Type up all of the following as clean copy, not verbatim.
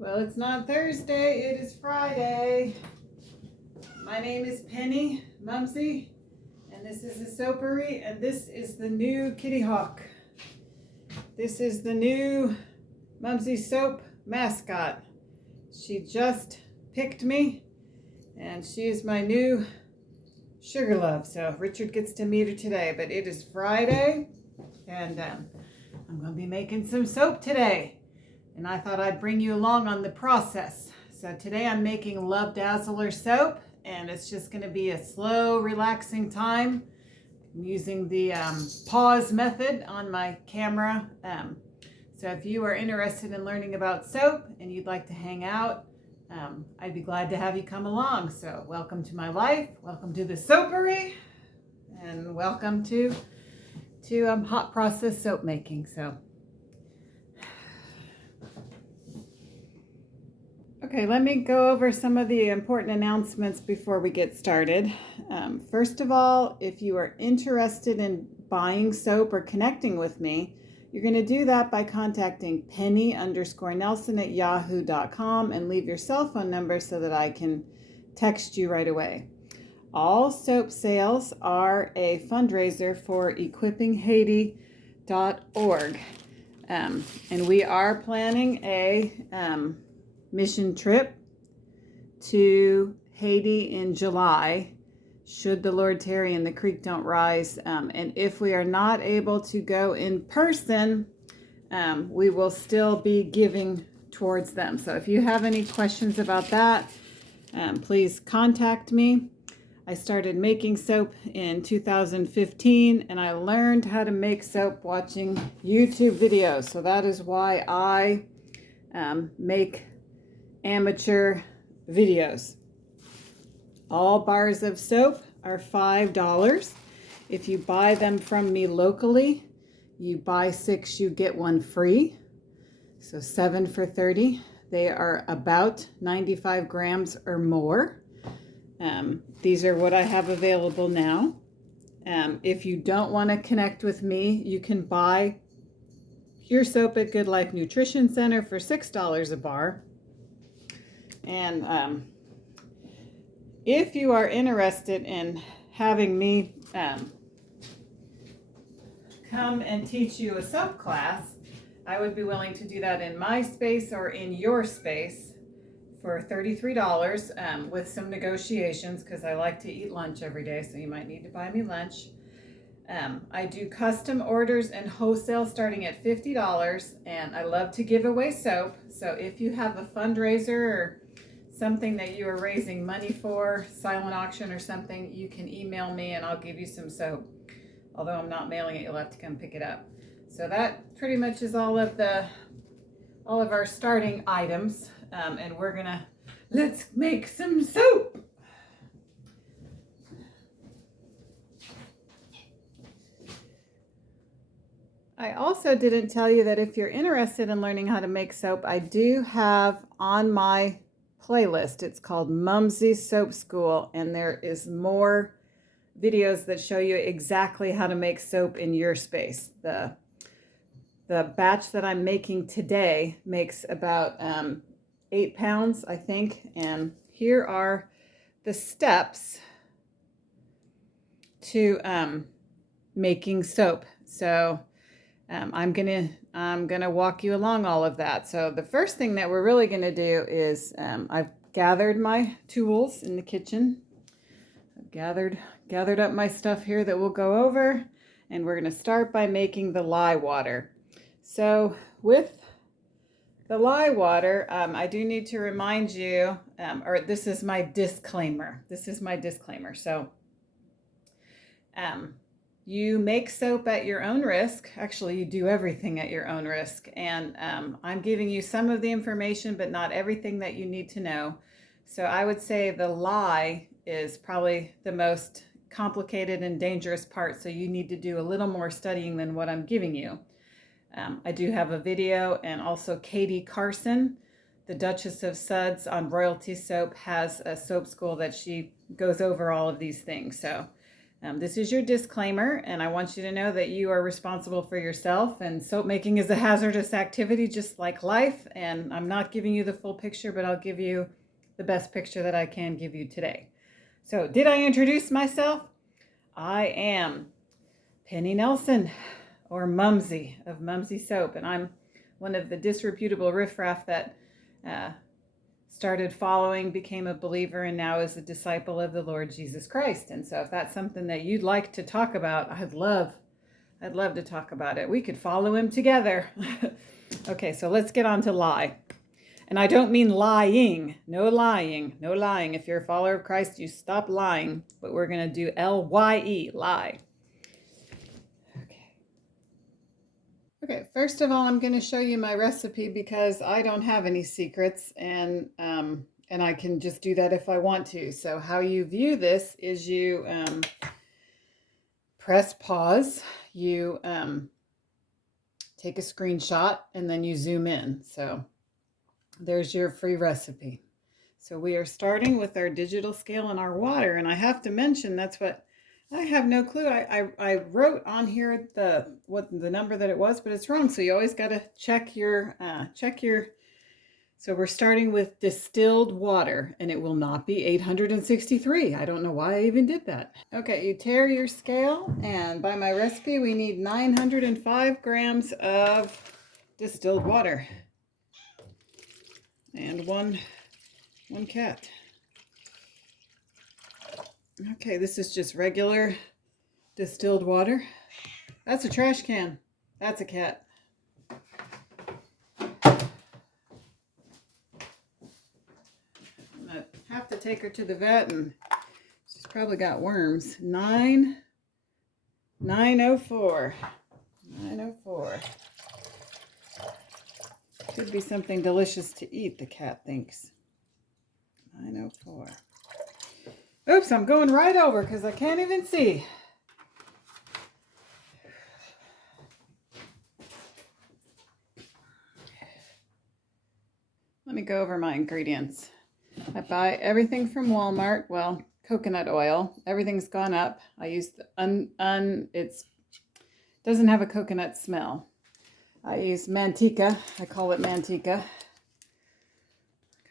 Well, it's not Thursday, it is Friday. My name is Penny Mumsy, and this is the Soapery, and this is the new Kitty Hawk. This is the new Mumsy Soap mascot. She just picked me, and she is my new sugar love. So Richard gets to meet her today, but it is Friday, and I'm going to be making some soap today. And I thought I'd bring you along on the process. So today I'm making Love Dazzler soap, and it's just going to be a slow, relaxing time. I'm using the pause method on my camera. So if you are interested in learning about soap and you'd like to hang out, I'd be glad to have you come along. So welcome to my life, welcome to the Soapery, and welcome to hot process soap making. So. Okay, let me go over some of the important announcements before we get started. First of all, if you are interested in buying soap or connecting with me, you're going to do that by contacting penny_nelson@yahoo.com and leave your cell phone number so that I can text you right away. All soap sales are a fundraiser for equippinghaiti.org. And we are planning a mission trip to Haiti in July, should the Lord tarry and the creek don't rise. And if we are not able to go in person, we will still be giving towards them. So if you have any questions about that, please contact me. I started making soap in 2015, and I learned how to make soap watching YouTube videos. So that is why I make amateur videos. All bars of soap are $5. If you buy them from me locally, you buy 6, you get 1 free. So 7 for $30. They are about 95 grams or more. These are what I have available now. If you don't want to connect with me, you can buy your soap at Good Life Nutrition Center for $6 a bar. And if you are interested in having me come and teach you a soap class, I would be willing to do that in my space or in your space for $33 with some negotiations, because I like to eat lunch every day, so you might need to buy me lunch. I do custom orders and wholesale starting at $50, and I love to give away soap. So if you have a fundraiser or something that you are raising money for, silent auction or something, you can email me and I'll give you some soap. Although I'm not mailing it, you'll have to come pick it up. So that pretty much is all of our starting items, and let's make some soap. I also didn't tell you that if you're interested in learning how to make soap, I do have on my playlist, it's called Mumsy Soap School, and there is more videos that show you exactly how to make soap in your space. The batch that I'm making today makes about 8 pounds, I think, and here are the steps to making soap. So I'm gonna walk you along all of that. So the first thing that we're really gonna do is I've gathered my tools in the kitchen. I've gathered up my stuff here that we'll go over, and we're gonna start by making the lye water. So with the lye water, I do need to remind you, or this is my disclaimer. So you make soap at your own risk. Actually, you do everything at your own risk. And I'm giving you some of the information, but not everything that you need to know. So I would say the lye is probably the most complicated and dangerous part. So you need to do a little more studying than what I'm giving you. I do have a video, and also Katie Carson, the Duchess of Suds on Royalty Soap, has a soap school that she goes over all of these things. So This is your disclaimer, and I want you to know that you are responsible for yourself, and soap making is a hazardous activity just like life, and I'm not giving you the full picture, but I'll give you the best picture that I can give you today. So, did I introduce myself? I am Penny Nelson, or Mumsy of Mumsy Soap, and I'm one of the disreputable riffraff that started following, became a believer, and now is a disciple of the Lord Jesus Christ. And so if that's something that you'd like to talk about, I'd love to talk about it. We could follow him together. Okay, so let's get on to lie. And I don't mean lying. No lying. No lying. If you're a follower of Christ, you stop lying. But we're going to do L-Y-E, lie. Okay, first of all, I'm going to show you my recipe because I don't have any secrets, and I can just do that if I want to. So how you view this is you press pause, you take a screenshot, and then you zoom in. So there's your free recipe. So we are starting with our digital scale and our water, and I have to mention that's what I have no clue. I wrote on here what the number that it was, but it's wrong. So you always got to check your. So we're starting with distilled water, and it will not be 863. I don't know why I even did that. Okay, you tear your scale, and by my recipe, we need 905 grams of distilled water, and one cat. Okay, this is just regular distilled water. That's a trash can. That's a cat. I'm gonna have to take her to the vet, and she's probably got worms. 904. 904. Could be something delicious to eat, the cat thinks. 904. Oops, I'm going right over because I can't even see. Let me go over my ingredients. I buy everything from Walmart. Well, coconut oil. Everything's gone up. I use the it doesn't have a coconut smell. I use manteca. I call it manteca.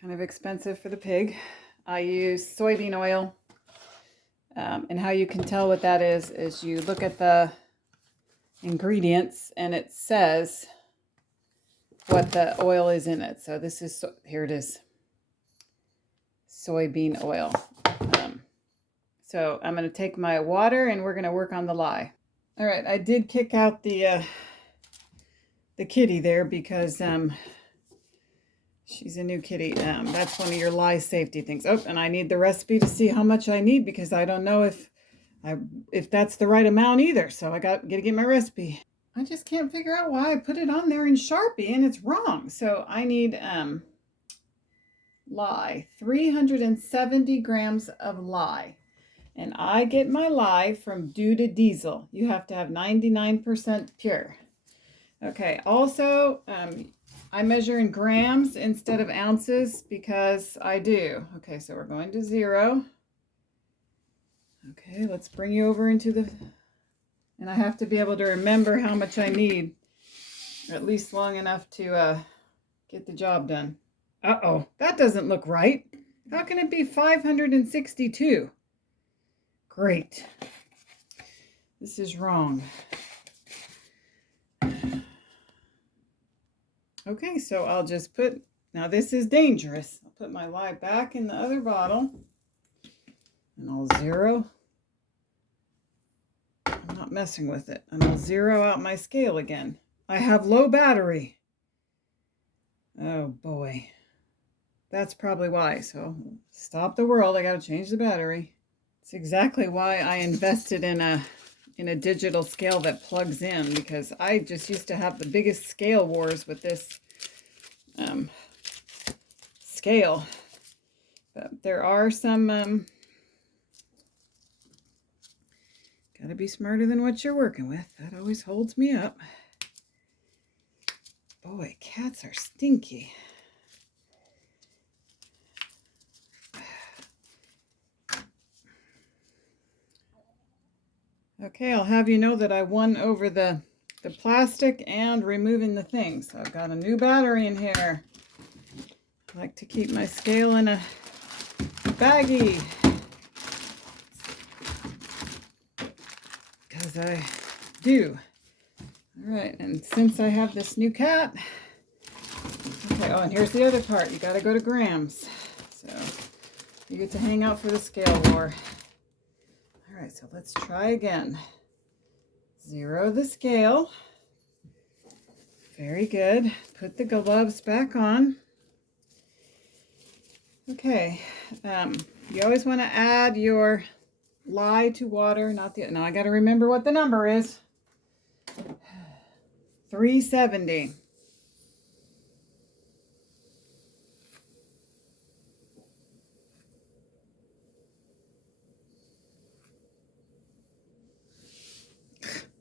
Kind of expensive for the pig. I use soybean oil. And how you can tell what that is you look at the ingredients and it says what the oil is in it. So this is, here it is, soybean oil. So I'm going to take my water and we're going to work on the lye. All right, I did kick out the kitty there because she's a new kitty. That's one of your lye safety things. Oh, and I need the recipe to see how much I need because I don't know if that's the right amount either. So I got to get my recipe. I just can't figure out why I put it on there in Sharpie and it's wrong. So I need lye, 370 grams of lye. And I get my lye from Dew to Diesel. You have to have 99% pure. Okay, also, I measure in grams instead of ounces because I do. Okay, so we're going to 0. Okay, let's bring you over into the, and I have to be able to remember how much I need, or at least long enough to get the job done. Uh-oh, that doesn't look right. How can it be 562? Great. This is wrong. Okay, so I'll just put, now this is dangerous. I'll put my lye back in the other bottle and I'll zero. I'm not messing with it. And I'll zero out my scale again. I have low battery. Oh boy. That's probably why. So stop the world. I got to change the battery. It's exactly why I invested in a digital scale that plugs in, because I just used to have the biggest scale wars with this scale. But there are some, got to be smarter than what you're working with. That always holds me up. Boy, cats are stinky. Okay, I'll have you know that I won over the plastic and removing the things. So I've got a new battery in here. I like to keep my scale in a baggie because I do. All right, and since I have this new cat, okay, oh, and here's the other part. You got to go to grams. So you get to hang out for the scale war. All right, so let's try again. 0 the scale. Very good. Put the gloves back on. Okay, you always want to add your lye to water, not the, now I got to remember what the number is. 370.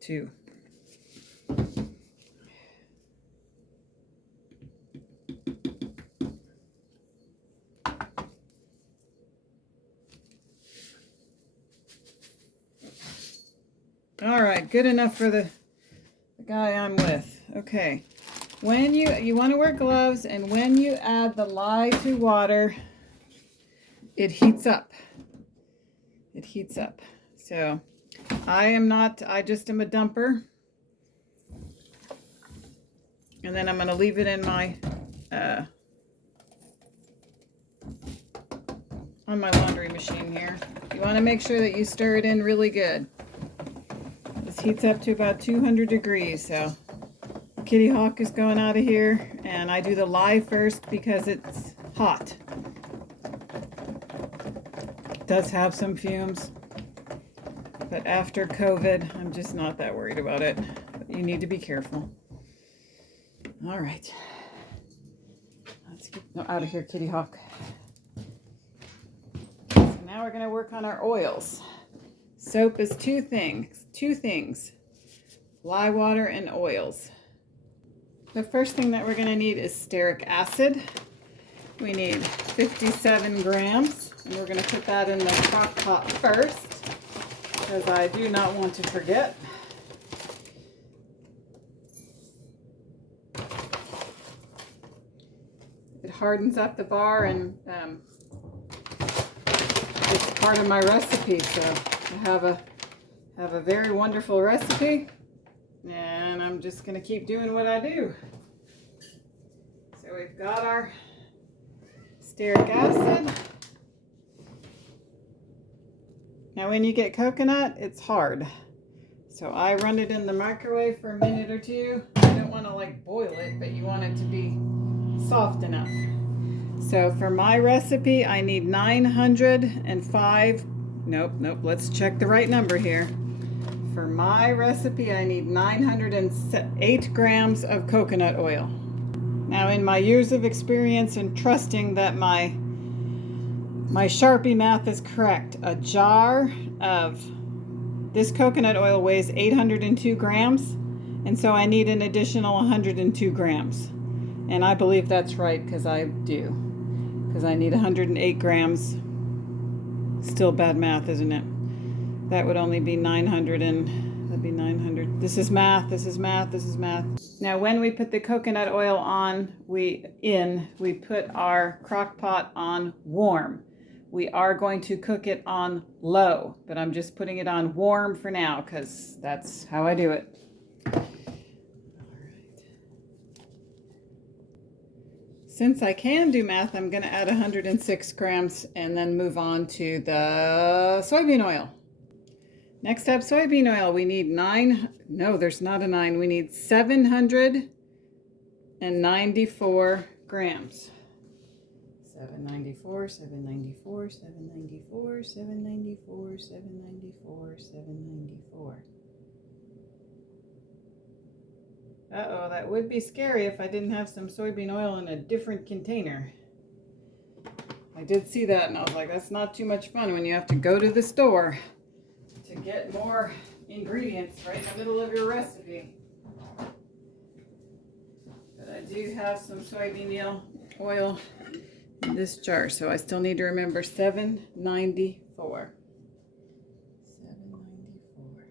Two. All right, good enough for the guy I'm with. Okay, when you want to wear gloves, and when you add the lye to water, it heats up. It heats up. So I just am a dumper. And then I'm going to leave it in my on my laundry machine here. You want to make sure that you stir it in really good. This heats up to about 200 degrees, so Kitty Hawk is going out of here, and I do the lye first because it's hot. It does have some fumes, but after COVID, I'm just not that worried about it. But you need to be careful. All right. Let's get out of here, Kitty Hawk. So now we're going to work on our oils. Soap is two things, lye water and oils. The first thing that we're going to need is stearic acid. We need 57 grams, and we're going to put that in the crock pot first, because I do not want to forget. It hardens up the bar, and it's part of my recipe, so I have a very wonderful recipe, and I'm just going to keep doing what I do. So we've got our stearic acid. Now when you get coconut, it's hard. So I run it in the microwave for a minute or two. You don't want to like boil it, but you want it to be soft enough. So for my recipe, I need 905. Nope, let's check the right number here. For my recipe, I need 908 grams of coconut oil. Now, in my years of experience and trusting that my Sharpie math is correct, a jar of this coconut oil weighs 802 grams, and so I need an additional 102 grams. And I believe that's right, because I do. Because I need 108 grams. Still bad math, isn't it? That would only be 900, and that'd be 900. This is math, this is math, this is math. Now when we put the coconut oil on, we put our crock pot on warm. We are going to cook it on low, but I'm just putting it on warm for now, because that's how I do it. Since I can do math, I'm going to add 106 grams and then move on to the soybean oil. Next up, soybean oil. We need there's not a 9. We need 794 grams. 794, 794, 794, 794, 794, 794. Uh-oh, that would be scary if I didn't have some soybean oil in a different container. I did see that, and I was like, that's not too much fun when you have to go to the store to get more ingredients right in the middle of your recipe. But I do have some soybean oil in this jar, so I still need to remember 794. 794.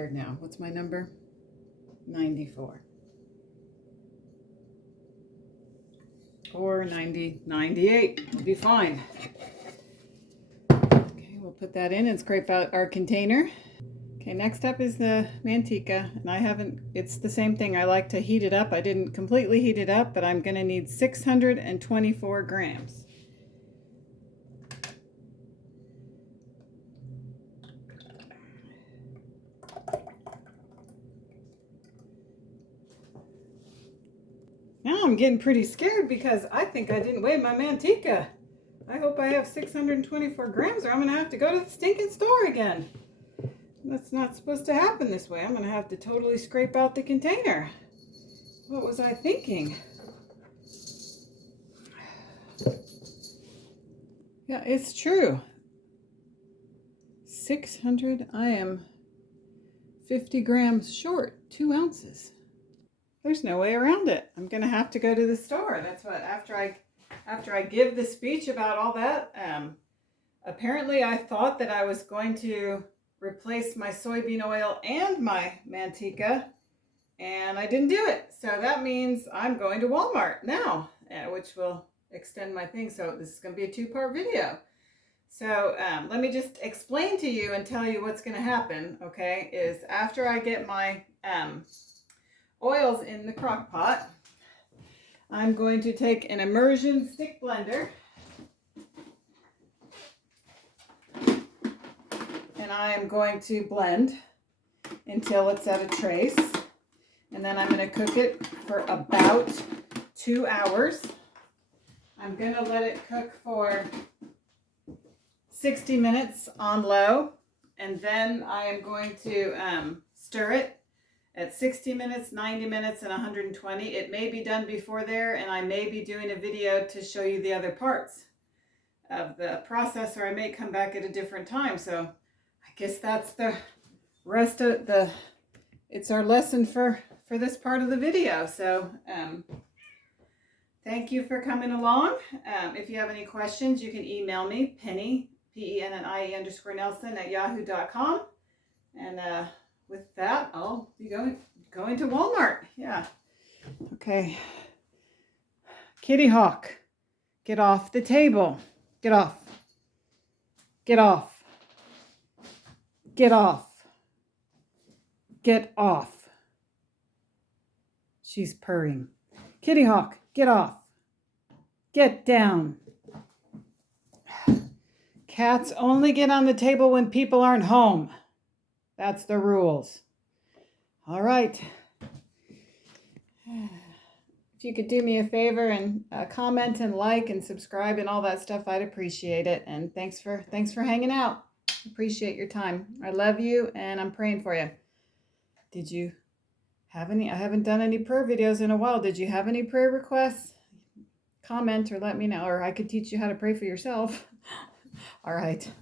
scared now. What's my number? 94. Or 90, 98. We'll be fine. Okay, we'll put that in and scrape out our container. Okay, next up is the manteca, and it's the same thing. I like to heat it up. I didn't completely heat it up, but I'm gonna need 624 grams. Now I'm getting pretty scared because I think I didn't weigh my manteca. I hope I have 624 grams or I'm gonna have to go to the stinking store again. That's not supposed to happen this way. I'm gonna have to totally scrape out the container. What was I thinking? Yeah, it's true. 600, I am 50 grams short, 2 ounces. There's no way around it. I'm gonna have to go to the store. That's what, after I give the speech about all that, apparently I thought that I was going to replace my soybean oil and my manteca, and I didn't do it. So that means I'm going to Walmart now, which will extend my thing. So this is gonna be a 2-part video. So let me just explain to you and tell you what's gonna happen, okay, is after I get my oils in the crock pot, I'm going to take an immersion stick blender and I am going to blend until it's at a trace, and then I'm going to cook it for about 2 hours. I'm going to let it cook for 60 minutes on low, and then I am going to stir it at 60 minutes, 90 minutes, and 120. It may be done before there, and I may be doing a video to show you the other parts of the process, or I may come back at a different time. So I guess that's the rest of it's our lesson for this part of the video. So thank you for coming along. If you have any questions, you can email me, Penny, PENNIE_Nelson @yahoo.com. And with that, I'll be going to Walmart. Yeah. Okay. Kitty Hawk, get off the table. Get off. Get off. Get off. Get off. She's purring. Kitty Hawk, get off. Get down. Cats only get on the table when people aren't home. That's the rules. All right. If you could do me a favor and comment and like and subscribe and all that stuff, I'd appreciate it. And thanks for hanging out. Appreciate your time. I love you and I'm praying for you. Did you have any? I haven't done any prayer videos in a while. Did you have any prayer requests? Comment or let me know, or I could teach you how to pray for yourself. All right.